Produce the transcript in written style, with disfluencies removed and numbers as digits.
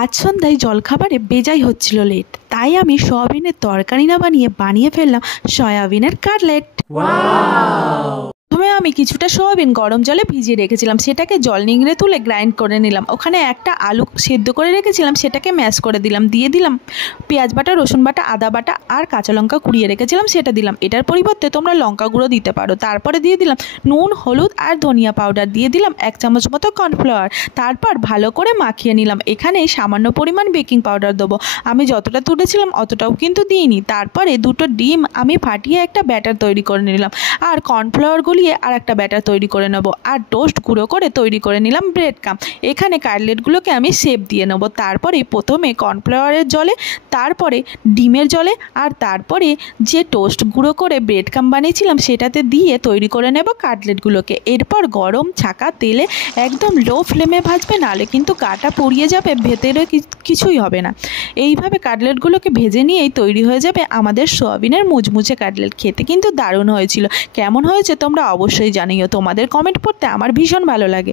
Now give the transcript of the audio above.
আজ সন্ধ্যায় জলখাবারে বেজায় হচ্ছিল লেট, তাই আমি সয়াবিনের তরকারি না বানিয়ে ফেললাম সয়াবিনের কাটলেট। প্রথমে আমি কিছুটা সয়াবিন গরম জলে ভিজিয়ে রেখেছিলাম, সেটাকে জল নিংড়ে তুলে গ্রাইন্ড করে নিলাম। ওখানে একটা আলু সেদ্ধ করে রেখেছিলাম, সেটাকে ম্যাশ করে দিলাম। দিয়ে দিলাম পেঁয়াজ বাটা, রসুন বাটা, আদা বাটা আর কাঁচা লঙ্কা কুড়িয়ে রেখেছিলাম, সেটা দিলাম। এটার পরিবর্তে তোমরা লঙ্কা গুঁড়ো দিতে পারো। তারপরে দিয়ে দিলাম নুন, হলুদ আর ধনিয়া পাউডার। দিয়ে দিলাম 1 চামচ মতো কর্নফ্লাওয়ার। তারপর ভালো করে মাখিয়ে নিলাম। এখানে সামান্য পরিমাণ বেকিং পাউডার দেবো। আমি যতটা তুলেছিলাম অতটাও কিন্তু দিইনি। তারপরে 2টো ডিম আমি ফাটিয়ে একটা ব্যাটার তৈরি করে নিলাম, আর কর্নফ্লাওয়ার গুলিয়ে আর একটা ব্যাটার তৈরি করে নেব, আর টোস্ট গুঁড়ো করে তৈরি করে নিলাম ব্রেড ক্রাম্ব। এখানে কাটলেটগুলোকে আমি শেপ দিয়ে নেব। তারপরে প্রথমে কর্নফ্লাওয়ারের জলে, তারপরে ডিমের জলে, আর তারপরে যে টোস্ট গুঁড়ো করে ব্রেড ক্রাম্ব বানিয়েছিলাম সেটাতে দিয়ে তৈরি করে নেব কাটলেটগুলোকে। এরপর গরম ছাকা তেলে একদম লো ফ্লেমে ভাজবে, নাহলে কিন্তু গাটা পুড়িয়ে যাবে, ভেতরে কিছুই হবে না। এইভাবে কাটলেটগুলোকে ভেজে নিয়েই তৈরি হয়ে যাবে আমাদের সয়াবিনের মুচমুচে কাটলেট। খেতে কিন্তু দারুণ হয়েছিল। কেমন হয়েছে তোমরা অবশ্যই জানিও। তোমাদের কমেন্ট পড়তে আমার ভীষণ ভালো লাগে।